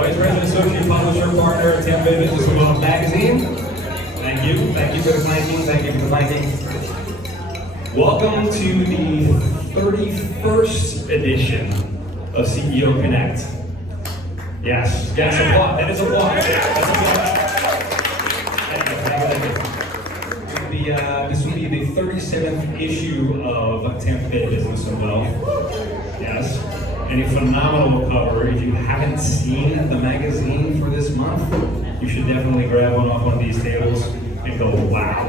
Vice President, Associate Publisher, Partner at Tampa Business and Wealth Magazine. Thank you. Thank you for the planking. Thank you for the planking. Welcome to the 31st edition of CEO Connect. Yes, applause. That is applause. That's applause. Thank you. This will be the 37th issue of Tampa Bay Business and Wealth. Yes. And a phenomenal cover. If you haven't seen the magazine for this month, you should definitely grab one off one of these tables and go, wow,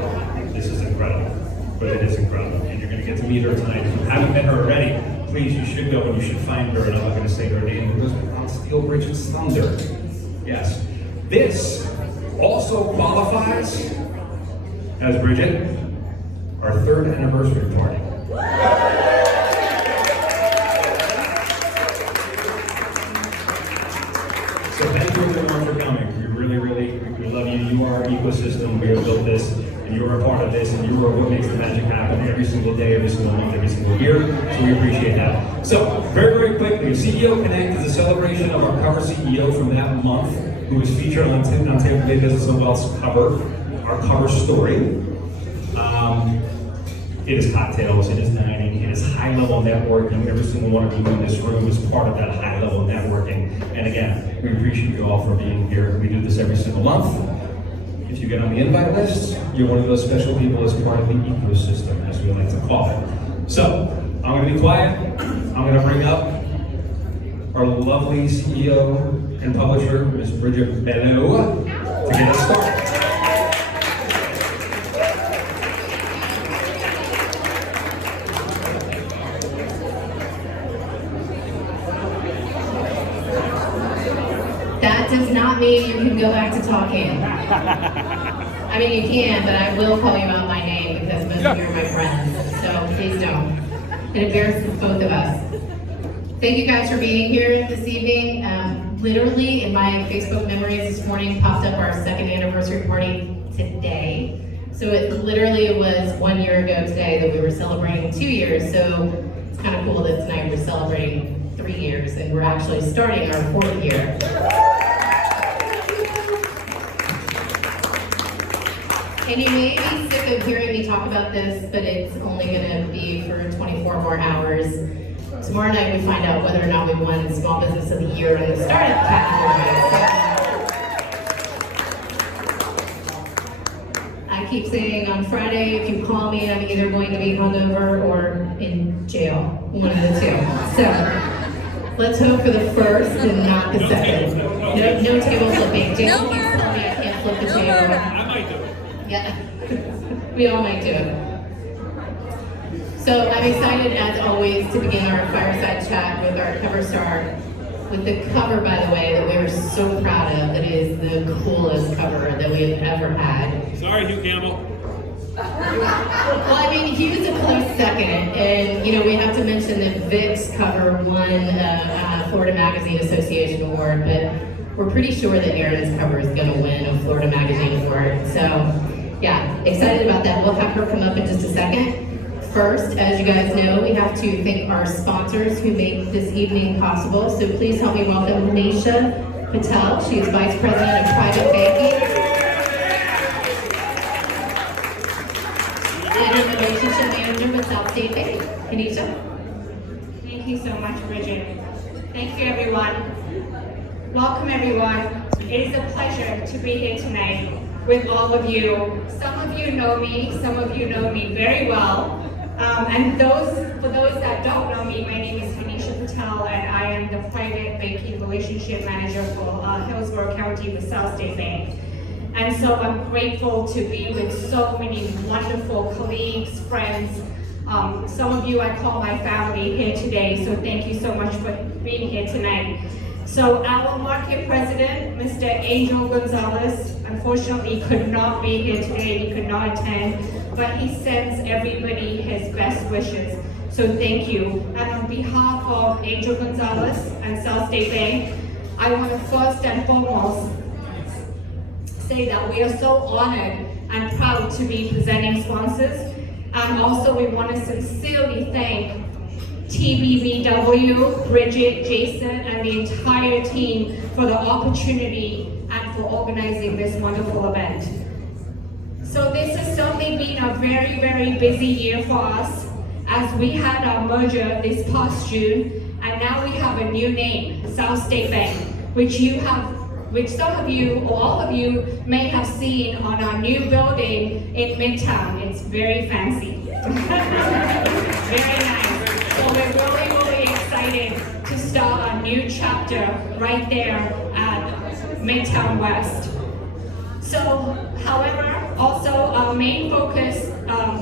this is incredible. But it is incredible. And you're going to get to meet her tonight. If you haven't met her already, please, you should go and you should find her. And I'm not going to say her name because I'll steal Bridget's thunder. Yes. This also qualifies as, Bridget, our 3rd anniversary party. So thank you everyone for coming. We we love you. You are our ecosystem. We have built this, and you're a part of this, and you are what makes the magic happen every single day, every single month, every single year. So we appreciate that. So very quickly, CEO Connect is a celebration of our cover CEO from that month, who was featured on Tampa Bay Business and Wealth's cover, our cover story. It is cocktails, it is dining, it is high-level networking. Every single one of you in this room is part of that high-level networking. And again, we appreciate you all for being here. We do this every single month. If you get on the invite list, you're one of those special people as part of the ecosystem, as we like to call it. So, I'm going to be quiet. I'm going to bring up our lovely CEO and publisher, Ms. Bridget Bellew, to get us started. Does not mean you can go back to talking. I mean, you can, but I will call you out by name because most of you are my friends. So please don't. It embarrasses both of us. Thank you guys for being here this evening. Literally, in my Facebook memories this morning, popped up our 2nd anniversary party today. So it literally was 1 year ago today that we were celebrating 2 years. So it's kind of cool that tonight we're celebrating 3 years and we're actually starting our 4th year. And you may be sick of hearing me talk about this, but it's only going to be for 24 more hours. Tomorrow night we find out whether or not we won Small Business of the Year in the startup category. I keep saying on Friday, if you call me, I'm either going to be hungover or in jail, one of the two. So let's hope for the first and not the second. No table flipping. Jail keeps telling me I can't flip the table. I might do it. Yeah, we all might do it. So I'm excited, as always, to begin our fireside chat with our cover star, with the cover, by the way, that we are so proud of. It is the coolest cover that we have ever had. Sorry, Hugh Campbell. Well, I mean, he was a close second, and you know, we have to mention that Vic's cover won a Florida Magazine Association award, but we're pretty sure that Erin's cover is going to win a Florida Magazine award. So, yeah, excited about that. We'll have her come up in just a second. First, as you guys know, we have to thank our sponsors who make this evening possible. So please help me welcome Kanisha Patel. She is Vice President of Private Banking and a Relationship Manager with South State Bank. Kanisha? Thank you so much, Bridget. Thank you, everyone. Welcome, everyone. It is a pleasure to be here tonight with all of you. Some of you know me, some of you know me very well. And for those that don't know me, my name is Kanisha Patel, and I am the Private Banking Relationship Manager for Hillsborough County with South State Bank. And so I'm grateful to be with so many wonderful colleagues, friends. Some of you I call my family here today, so thank you so much for being here tonight. So our market president, Mr. Angel Gonzalez, unfortunately could not be here today, he could not attend, but he sends everybody his best wishes. So thank you. And on behalf of Angel Gonzalez and South State Bank, I want to first and foremost say that we are so honored and proud to be presenting sponsors. And also we want to sincerely thank TBBW, Bridget, Jason, and the entire team for the opportunity and for organizing this wonderful event. So this has certainly been a very, very busy year for us as we had our merger this past June, and now we have a new name, South State Bank, which some of you or all of you may have seen on our new building in Midtown. It's very fancy. Very nice. So we're really, really excited to start our new chapter right there at Midtown West. So, however, also our main focus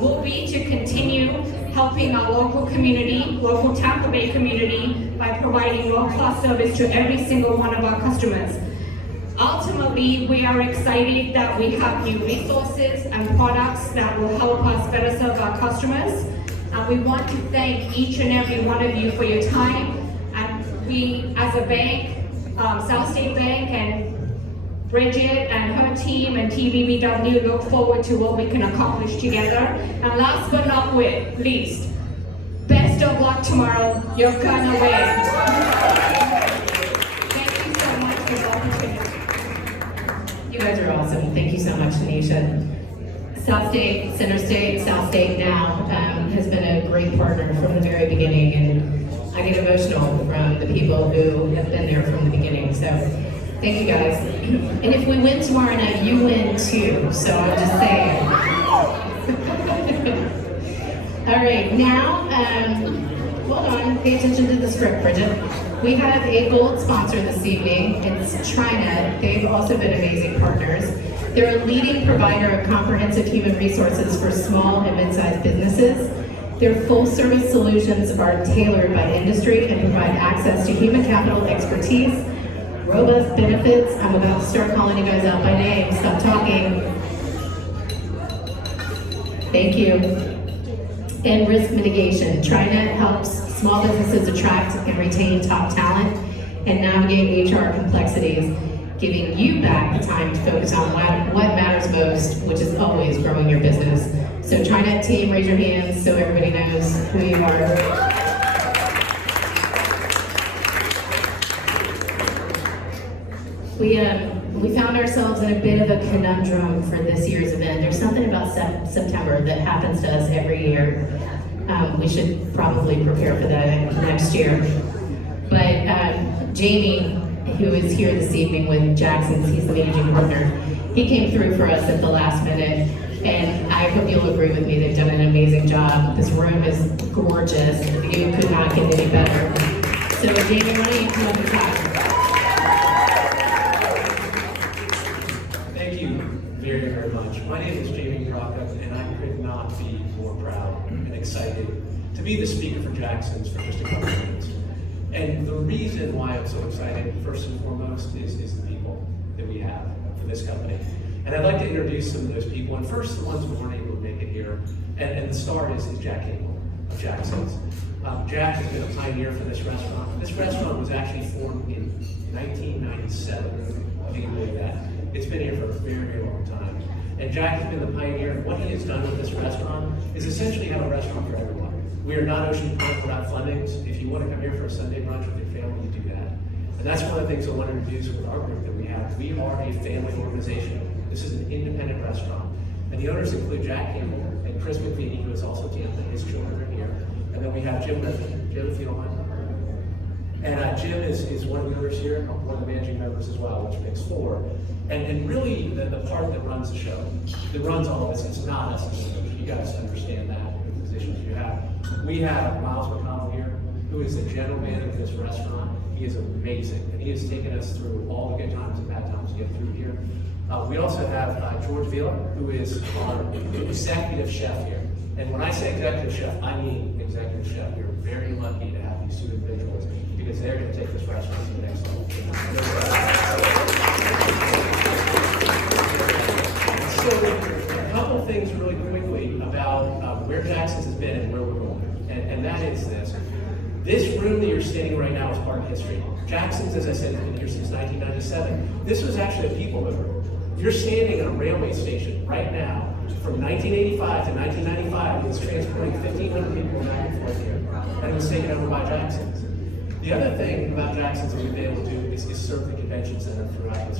will be to continue helping our local community, local Tampa Bay community, by providing world-class service to every single one of our customers. Ultimately, we are excited that we have new resources and products that will help us better serve our customers. And we want to thank each and every one of you for your time. And we, as a bank, South State Bank and Bridget and her team and TBBW look forward to what we can accomplish together. And last but not least, best of luck tomorrow. You're gonna win. Thank you so much for the opportunity. You guys are awesome. Thank you so much, Tanisha. South State, Center State, South State now has been a great partner from the very beginning, and I get emotional from the people who have been there from the beginning. So thank you guys. And if we win tomorrow night, you win too. So I'm just saying. All right, now, hold on, pay attention to the script, Bridget. We have a gold sponsor this evening. It's TriNet. They've also been amazing partners. They're a leading provider of comprehensive human resources for small and mid-sized businesses. Their full-service solutions are tailored by industry and provide access to human capital expertise, robust benefits. I'm about to start calling you guys out by name. Stop talking. Thank you. And risk mitigation. TriNet helps small businesses attract and retain top talent and navigate HR complexities, giving you back the time to focus on what matters most, which is always growing your business. So TriNet team, raise your hands so everybody knows who you are. We found ourselves in a bit of a conundrum for this year's event. There's something about September that happens to us every year. We should probably prepare for that next year. But Jamie, who is here this evening with Jackson's, he's the managing partner, he came through for us at the last minute, and I hope you'll agree with me, they've done an amazing job. This room is gorgeous. The view could not get any better. So Jamie, why don't you come up and talk? Very, very much. My name is Jamie Crockett, and I could not be more proud and excited to be the speaker for Jackson's for just a couple of minutes. And the reason why I'm so excited, first and foremost, is the people that we have for this company. And I'd like to introduce some of those people. And first, the ones who weren't able to make it here. And the star is Jack Campbell of Jackson's. Jack has been a pioneer for this restaurant. This restaurant was actually formed in 1997, if you can believe that. It's been here for a very, very long time. And Jack has been the pioneer. What he has done with this restaurant is essentially have a restaurant for everyone. We are not Ocean Point, we're not Fleming's. If you want to come here for a Sunday brunch with your family, you do that. And that's one of the things I want to introduce with our group that we have. We are a family organization. This is an independent restaurant. And the owners include Jack Campbell and Chris McVitie, who is also Tampa. His children are here. And then we have Jim Griffin. Jim, if you don't mind. And Jim is one of the owners here, one of the managing members as well, which makes four. And really, the part that runs the show, that runs all of this, it's not us. You guys understand that, the positions you have. We have Miles McConnell here, who is the general manager of this restaurant. He is amazing, and he has taken us through all the good times and bad times to get through here. We also have George Vila, who is our executive chef here. And when I say executive chef, I mean executive chef. We're very lucky to have these two individuals because they're going to take this restaurant to the next level. So, a couple of things really quickly about where Jackson's has been and where we're going. And that is this. This room that you're standing right now is part of history. Jackson's, as I said, has been here since 1997. This was actually a people mover. You're standing at a railway station right now from 1985 to 1995. It was transported putting 1,500 people back and forth here, and it was taken over by Jackson's. The other thing about Jackson's that we've been able to do is serve the convention center throughout the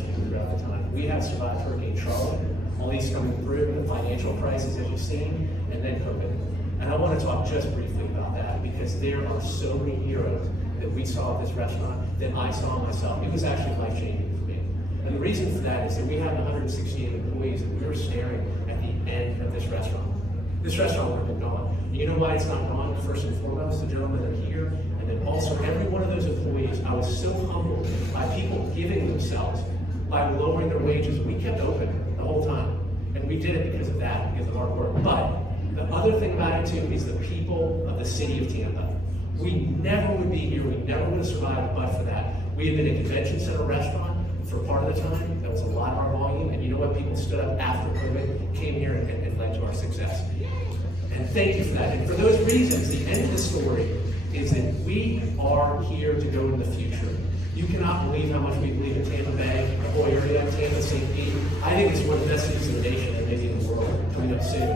time. We have survived Hurricane Charlotte, all these coming through, the financial crisis that you've seen, and then COVID. And I want to talk just briefly about that because there are so many heroes that we saw at this restaurant that I saw myself. It was actually life-changing for me. And the reason for that is that we have 168 employees and we were staring at the end of this restaurant. This restaurant would have been gone. And you know why it's not gone? First and foremost, the gentlemen are here, and then also every one of those employees, I was so humbled by people giving themselves, by lowering their wages. We kept open the whole time. And we did it because of that, because of hard work. But the other thing about it too is the people of the city of Tampa. We never would be here, we never would have survived but for that. We had been a convention center restaurant for part of the time. That was a lot of our volume. And you know what? People stood up after COVID, came here and led to our success. And thank you for that. And for those reasons, the end of the story is that we are here to go into the future. You cannot believe how much we believe in Tampa Bay, the whole area, Tampa, St. Pete. I think it's one of the best cities in the nation and maybe in the world coming up soon.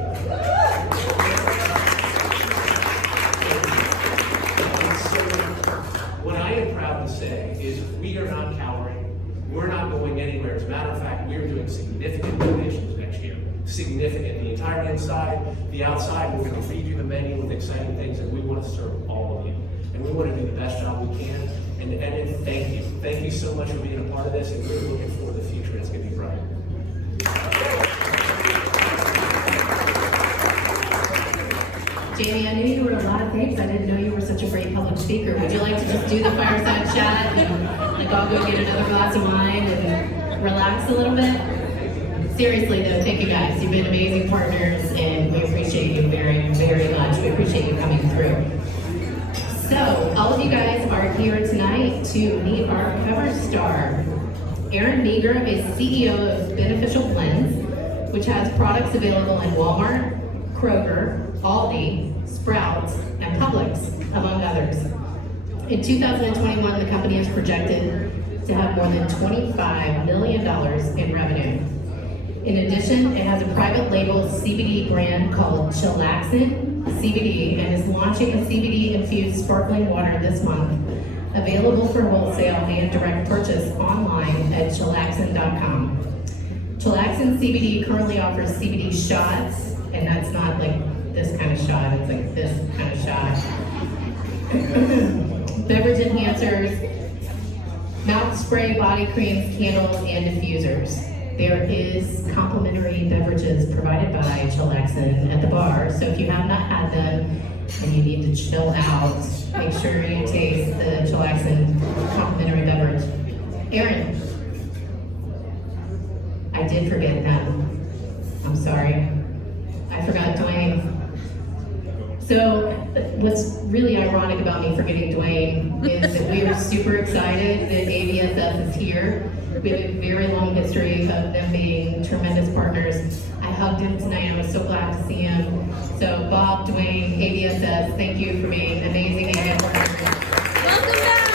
What I am proud to say is we are not cowering. We're not going anywhere. As a matter of fact, we are doing significant renovations next year. Significant. The entire inside, the outside, we're going to redo the menu with exciting things, and we want to serve all of you. And we want to do the best job we can. And thank you. Thank you so much for being a part of this, and we're looking forward to the future. It's going to be bright. Jamie, I knew you were a lot of things. I didn't know you were such a great public speaker. Would you like to just do the fireside chat and like I'll go get another glass of wine and relax a little bit? Seriously though, thank you guys. You've been amazing partners and we appreciate you very, very much. We appreciate you coming through. So, all of you guys are here tonight to meet our cover star. Erin Meagher is CEO of Beneficial Blends, which has products available in Walmart, Kroger, Aldi, Sprouts, and Publix, among others. In 2021, the company is projected to have more than $25 million in revenue. In addition, it has a private label CBD brand called Chillaxin CBD and is launching a CBD-infused sparkling water this month, available for wholesale and direct purchase online at chillaxin.com. Chillaxin CBD currently offers CBD shots, and that's not like this kind of shot, it's like this kind of shot. Beverage enhancers, mouth spray, body creams, candles, and diffusers. There is complimentary beverages provided by Chillaxin at the bar, so if you have not had them and you need to chill out, make sure you taste the Chillaxin complimentary beverage. Erin, I did forget them. I'm sorry. I forgot Dwayne. So what's really ironic about me forgetting Dwayne is that we are super excited that ABSF is here. We have a very long history of them being tremendous partners. I hugged him tonight. I was so glad to see him. So Bob, Dwayne, ABSF, thank you for being amazing ABSF partners. Welcome back!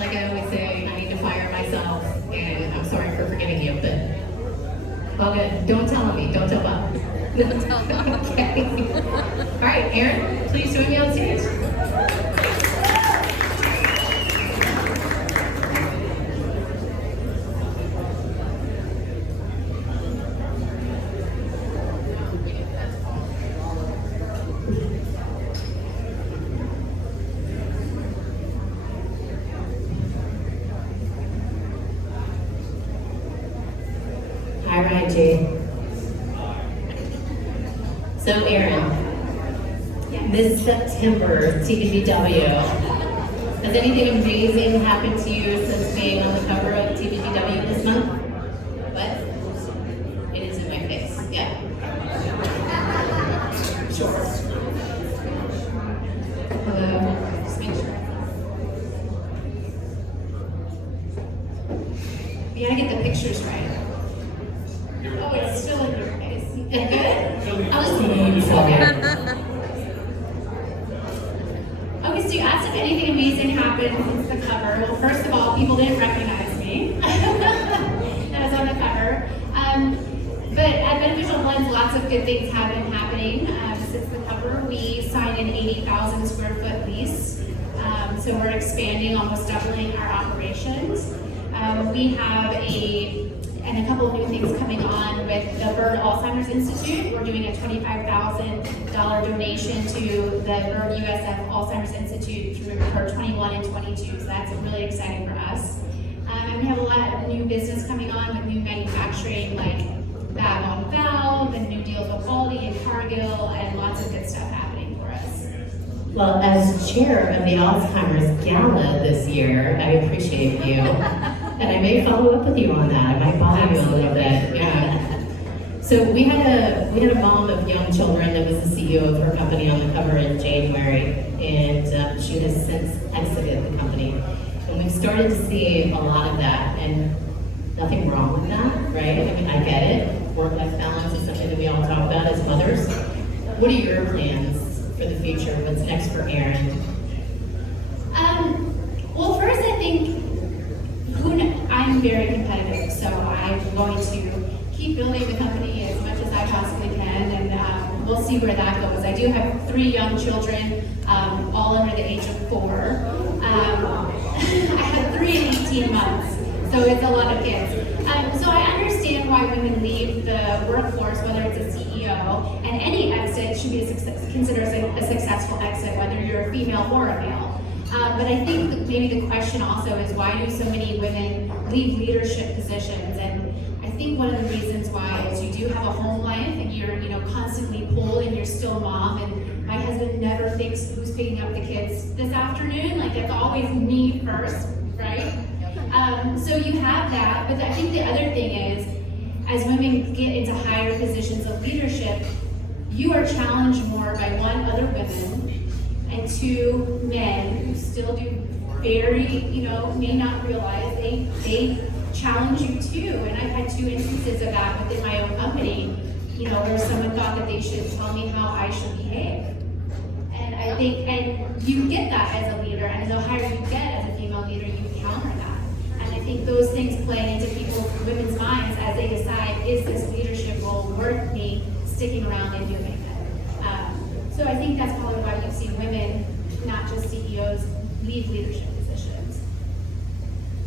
Like I always say, I need to fire myself, and I'm sorry for forgetting you, but all good. Don't tell on me. Don't tell Bob. Don't tell Bob. Okay. All right, Erin, please join me on stage. All right, Jade. So, Erin, this September, TBBW, has anything amazing happened to you since being on the cover of TBBW this month? What? It is in my face, yeah. Sure. Hello, just make sure. We gotta get the pictures right. Oh, it's still in your face. Good? I was Okay, so you asked if anything amazing happened since the cover. Well, first of all, people didn't recognize me. That was on the cover. But at Beneficial Blends, lots of good things have been happening since the cover. We signed an 80,000 square foot lease. So we're expanding, almost doubling our operations. We have a couple of new things coming on with the Bird Alzheimer's Institute. We're doing a $25,000 donation to the Bird USF Alzheimer's Institute for 21 and 22. So that's really exciting for us. And we have a lot of new business coming on with new manufacturing, like Bag on Valve and new deals with Aldi and Cargill, and lots of good stuff happening for us. Well, as chair of the Alzheimer's Gala this year, I appreciate you. And I may follow up with you on that. I might bother you a little bit. Yeah. So we had a mom of young children that was the CEO of her company on the cover in January, and she has since exited the company. And we've started to see a lot of that, and nothing wrong with that, right? I mean, I get it. Work-life balance is something that we all talk about as mothers. What are your plans for the future? What's next for Erin? Well, first I think I'm very competitive, so I'm going to keep building the company as much as I possibly can, and we'll see where that goes. I do have 3 young children, all under the age of 4. I have 3 and 18 months, so it's a lot of kids. So I understand why women leave the workforce, whether it's a CEO, and any exit should be considered a successful exit, whether you're a female or a male. But I think that maybe the question also is, why do so many women leave leadership positions? And I think one of the reasons why is you do have a home life and you're constantly pulled and you're still mom, and my husband never thinks who's picking up the kids this afternoon. Like, it's always me first, right? So you have that, but I think the other thing is, as women get into higher positions of leadership, you are challenged more by 1, other women, and 2, men who still do very, may not realize they challenge you too. And I've had 2 instances of that within my own company, where someone thought that they should tell me how I should behave. And I think, and you get that as a leader, and the higher you get as a female leader, you counter that. And I think those things play into women's minds as they decide, is this leadership role worth me sticking around and doing it? So I think that's probably why you see women, not just CEOs, leave leadership positions.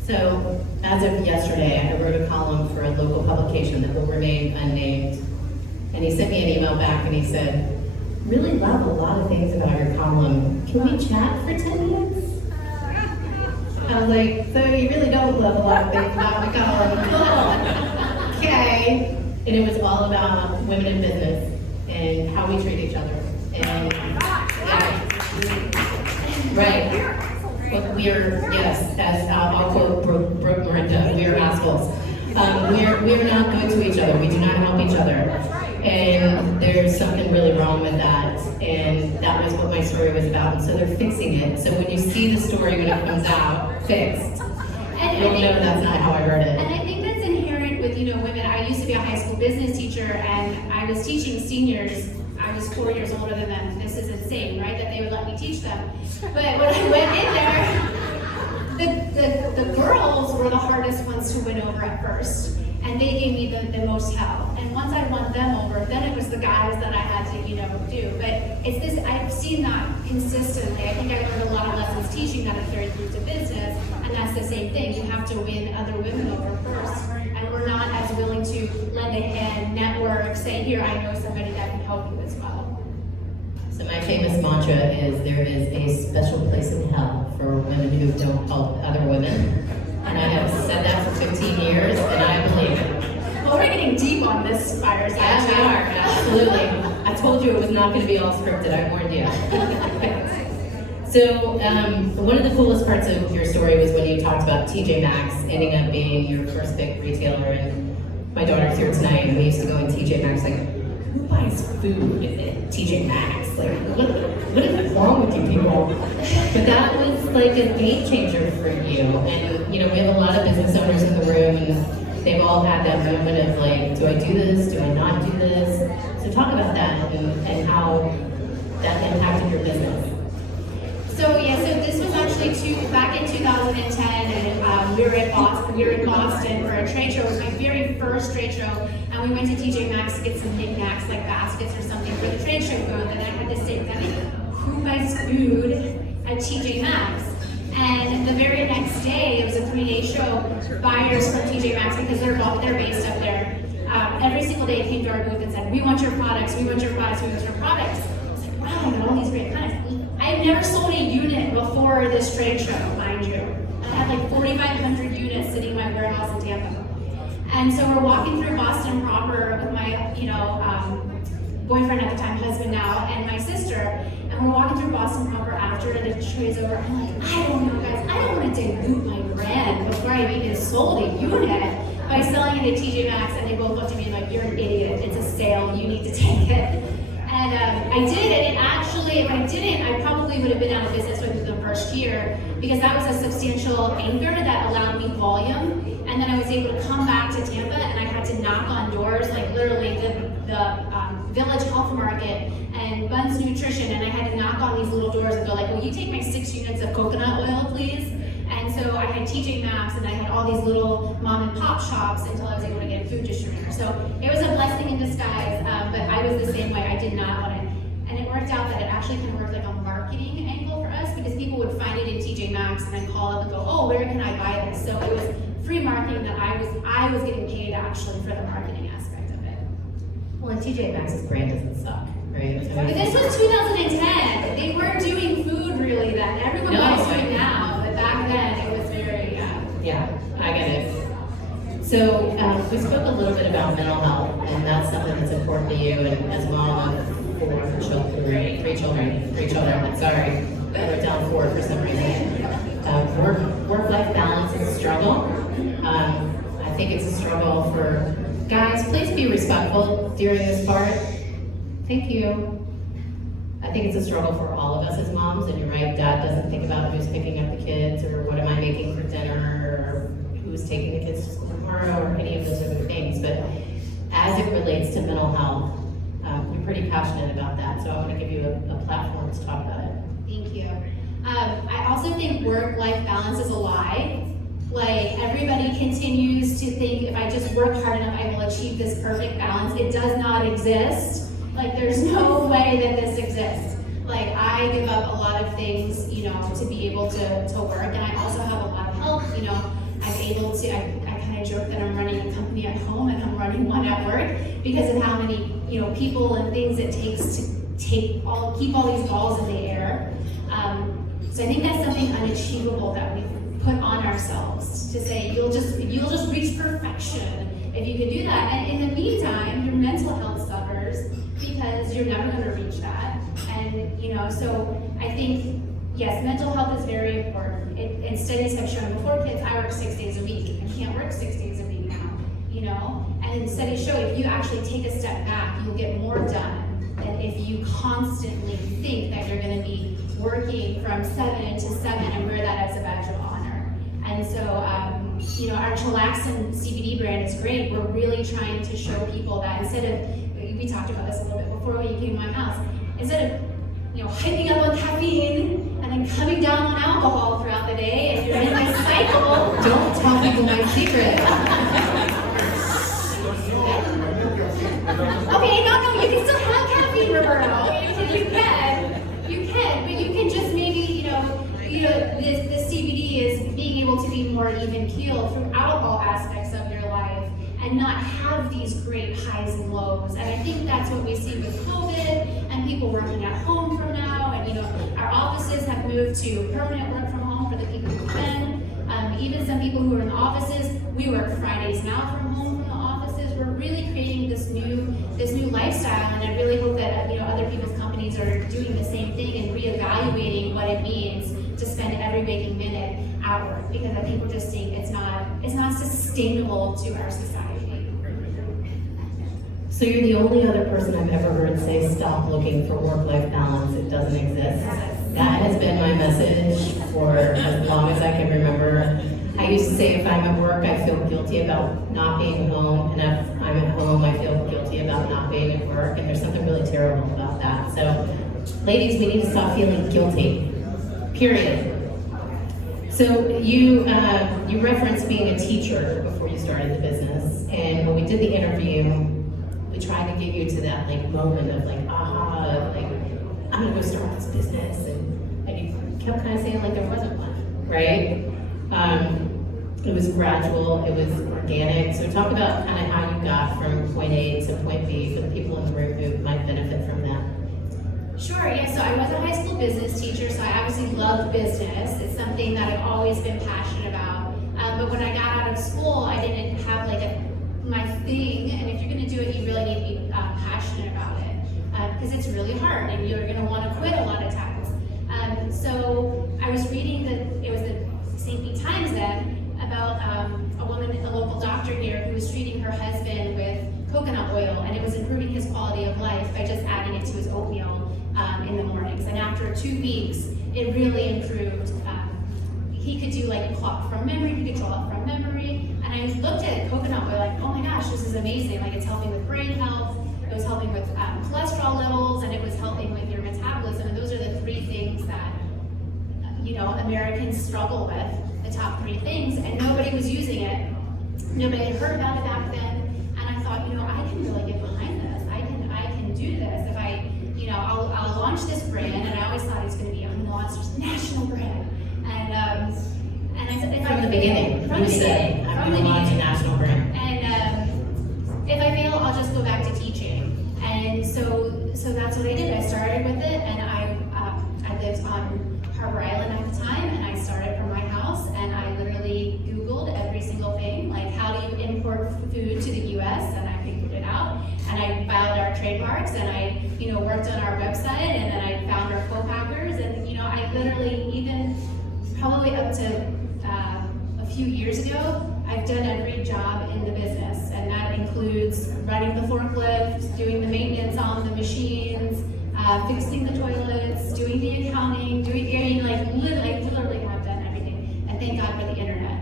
So, as of yesterday, I wrote a column for a local publication that will remain unnamed. And he sent me an email back and he said, really love a lot of things about your column. Can we chat for 10 minutes? I was like, so you really don't love a lot of things about my column? Cool. Okay. And it was all about women in business and how we treat each other. And right. But I'll quote Brooke Miranda, we are assholes. We are not good to each other. We do not help each other. And there's something really wrong with that. And that was what my story was about. And so they're fixing it. So when you see the story when it comes out, fixed, you'll know that's not how I wrote it. And I think that's inherent with, women. I used to be a high school business teacher, and I was teaching seniors. I was 4 years older than them. This is insane, right? That they would let me teach them. But when I went in there, the girls were the hardest ones to win over at first. And they gave me the most hell. And once I won them over, then it was the guys that I had to, do. But it's this, I've seen that consistently. I think I learned a lot of lessons teaching that at Third Group to Business, and that's the same thing. You have to win other women over first. And we're not as willing to lend a hand, network, say, here, I know somebody that can help you as well. So my famous mantra is, there is a special place in hell for women who don't help other women. And I have said that for 15 years, and I believe it. Well, we're getting deep on this fireside Yeah, we are, absolutely. I told you it was not going to be all scripted, I warned you. So, one of the coolest parts of your story was when you talked about TJ Maxx ending up being your first big retailer, and my daughter's here tonight, and we used to go in TJ Maxx, like, who buys food at TJ Maxx? Like, what is wrong with you people? But that was like a game changer for you, and we have a lot of business owners in the room, and they've all had that moment of like, do I do this? Do I not do this? So talk about that and how that impacted your business. So this was actually back in 2010, and we were in Boston for a trade show. It was my very first trade show. and we went to TJ Maxx to get some knickknacks like baskets or something for the trade show booth, and I had this thing, who buys food at TJ Maxx? And the very next day, it was a 3-day show, buyers from TJ Maxx, because they're based up there, every single day came to our booth and said, we want your products, we want your products, we want your products. I was like, wow, I got all these great products. I've never sold a unit before this trade show, mind you. I had like 4,500 units sitting in my warehouse in Tampa. And so we're walking through Boston proper with my, boyfriend at the time, husband now, and my sister. And we're walking through Boston proper after the show is over. I'm like, I don't know, guys, I don't want to dilute my brand before I've even sold a unit by selling it at TJ Maxx. And they both looked at me like, you're an idiot. It's a sale. You need to take it. And I did, and it actually, if I didn't, I probably would have been out of business within the first year, because that was a substantial anchor that allowed me volume. And then I was able to come back to Tampa, and I had to knock on doors, like literally the Village Health Market and Buns Nutrition, and I had to knock on these little doors and go like, will you take my 6 units of coconut oil, please? And so I had TJ Maxx, and I had all these little mom and pop shops until I was able to get a food distributor. So it was a blessing in disguise, but I was the same way. I did not want it. And it worked out that it actually kind of worked like a marketing angle for us, because people would find it in TJ Maxx and then call up and go, oh, where can I buy this? So it was free marketing that I was getting paid actually for the marketing aspect of it. Well, and TJ Maxx's brand doesn't suck, right? But this was 2010. They weren't doing food really then. Everyone buys food now, but back then it was very, Yeah, I get it. So we spoke a little bit about mental health, and that's something that's important to you. And as mom of three children. Sorry, I wrote down 4 for some reason. Work-life balance is a struggle. I think it's a struggle for guys. Please be respectful during this part. Thank you. I think it's a struggle for all of us as moms, and you're right, Dad doesn't think about who's picking up the kids, or what am I making for dinner, or who's taking the kids to school tomorrow, or any of those other things. But as it relates to mental health, you're pretty passionate about that, so I want to give you a platform to talk about it. Thank you. I also think work-life balance is a lie. Like, everybody continues to think if I just work hard enough, I will achieve this perfect balance. It does not exist. Like, there's no way that this exists. Like, I give up a lot of things, to be able to work, and I also have a lot of help. I'm able to, I kind of joke that I'm running a company at home and I'm running one at work because of how many, people and things it takes to keep all these balls in the air. So I think that's something unachievable that we put on ourselves, to say you'll just reach perfection if you can do that. And in the meantime, your mental health suffers because you're never going to reach that. And so I think, yes, mental health is very important. And studies have shown before kids, I work 6 days a week. I can't work 6 days a week now, And studies show if you actually take a step back, you'll get more done than if you constantly think that you're going to be working from 7 to 7 and wear that as a badge of honor. And so, our chillaxin CBD brand is great. We're really trying to show people that instead of, we talked about this a little bit before when you came to my house, instead of hyping up on caffeine and then coming down on alcohol throughout the day, and you're in this cycle. Don't tell people my secret. Okay, no, you can still have caffeine, Roberto. You can, but you can just maybe, the CBD is being able to be more even keeled throughout all aspects of your life and not have these great highs and lows. And I think that's what we see with COVID and people working at home from now. And our offices have moved to permanent work from home for the people who can. Even some people who are in the offices, we work Fridays now from home from the offices. We're really creating this new lifestyle, and I really hope that other people's companies are doing the same thing and reevaluating what it means to spend every waking minute at work, because I think we're just seeing it's not sustainable to our society. So you're the only other person I've ever heard say stop looking for work-life balance. It doesn't exist. That has been my message for as long as I can remember. I used to say if I'm at work, I feel guilty about not being home, and if I'm at home, I feel guilty about not being at work, and there's something really terrible about that. So, ladies, we need to stop feeling guilty, period. So you referenced being a teacher before you started the business. And when we did the interview, we tried to get you to that like moment of like, aha, of like, I'm gonna go start this business. And you kept kind of saying like there wasn't one, right? It was gradual, it was organic. So talk about kind of how you got from point A to point B for the people in the room who might benefit from that. Sure, yeah, so I was a high school business teacher, so I obviously loved business. It's something that I've always been passionate about. But when I got out of school, I didn't have like my thing, and if you're gonna do it, you really need to be passionate about it. Because it's really hard, and you're gonna wanna quit a lot of times. So I was reading it was the St. Pete Times then, about a woman, a local doctor here, who was treating her husband with coconut oil, and it was improving his quality of life by just adding it to his oatmeal in the mornings. And after 2 weeks, it really improved. He could do like a clock from memory, he could draw it from memory. And I looked at coconut oil like, oh my gosh, this is amazing. Like it's helping with brain health, it was helping with cholesterol levels, and it was helping with your metabolism. And those are the 3 things that, Americans struggle with, the top 3 things, and nobody was using it. Nobody had heard about it back then. And I thought, I can really get behind this. I can do this. If I'll launch this brand, and I always thought it was going to be, I'm going to launch this national brand. And I said, From the beginning, from the beginning, I'm going to launch a national brand. And if I fail, I'll just go back to teaching. And so that's what I did. I started with it, and I lived on Harbor Island at the time, and I started from my house, and I literally Googled every single thing, like how do you import food to the U.S., and I figured it out. And I filed our trademarks, and I, worked on our website, and then I found our co-packers, and I literally, even probably up to a few years ago, I've done every job in the business, and that includes running the forklift, doing the maintenance on the machines, fixing the toilets, doing the accounting, literally have done everything. And thank God for the internet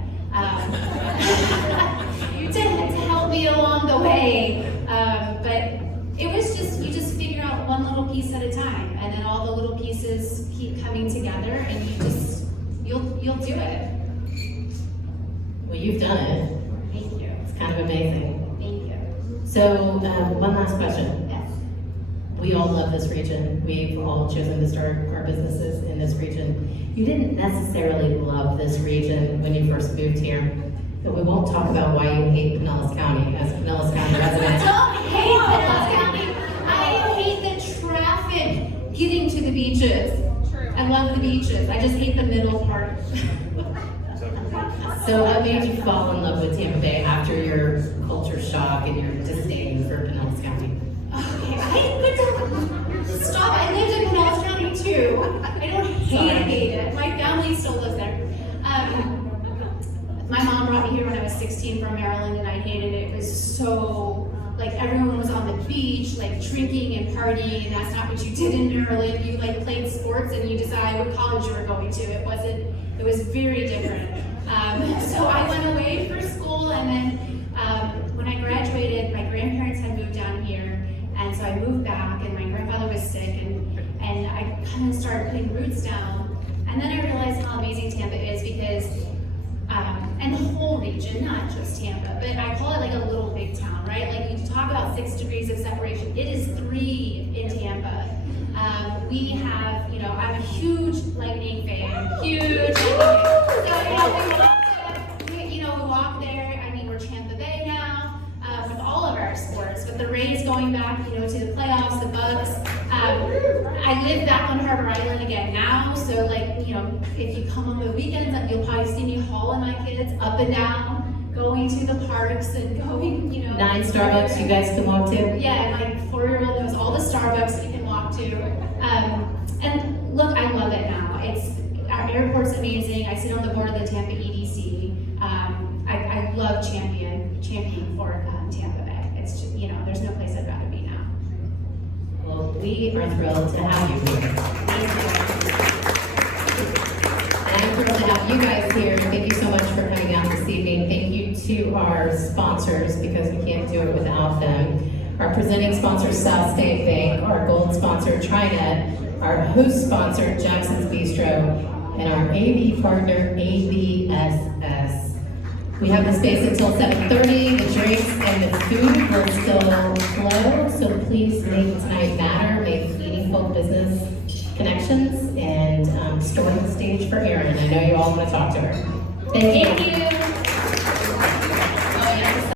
to help me along the way. But it was you just figure out one little piece at a time, and then all the little pieces keep coming together, and you'll do it. Well, you've done it. Thank you. It's kind of amazing. Thank you. So, one last question. Yes. We all love this region. We've all chosen to start our businesses in this region. You didn't necessarily love this region when you first moved here, but we won't talk about why you hate Pinellas County as a Pinellas County resident. I don't hate Pinellas County. I hate the traffic getting to the beaches. True. I love the beaches. I just hate the middle part. So what made you fall in love with Tampa Bay after your culture shock and your disdain for Pinellas County? Okay, stop. I lived in Pinellas County too. I don't hate it. My family still lives there. My mom brought me here when I was 16 from Maryland, and I hated it. It was so, everyone was on the beach, drinking and partying, and that's not what you did in Maryland. You played sports and you decided what college you were going to. It was very different. So I went away for school, and then when I graduated, my grandparents had moved down here, and so I moved back, and my grandfather was sick, and I kind of started putting roots down. And then I realized how amazing Tampa is because, and the whole region, not just Tampa, but I call it a little big town, right? You talk about 6 degrees of separation, it is 3 in Tampa. We have, I'm a huge Lightning fan, huge. We walk there. I mean, we're Tampa Bay now with all of our sports, with the Rays going back, to the playoffs, the Bucks. I live back on Harbor Island again now, so if you come on the weekends, you'll probably see me hauling my kids up and down, going to the parks and going, 9 Starbucks you guys can walk to? Yeah, and my 4-year-old knows all the Starbucks you can walk to. And look, I love it now. Our airport's amazing. I sit on the board of the Tampa EDC. I love championing for Tampa Bay. It's just, there's no place I'd rather be now. Well, we are thrilled to have you here. And I'm thrilled to have you guys here. Thank you so much for coming out this evening. Thank you to our sponsors, because we can't do it without them. Our presenting sponsor, South State Bank, our gold sponsor, TriNet, our host sponsor, Jackson's Bistro, and our AV partner, AVSS. We have the space until 7:30. The drinks and the food will still flow, so please make tonight matter, make meaningful business connections, and store the stage for Erin. I know you all want to talk to her. Thank you. Thank you.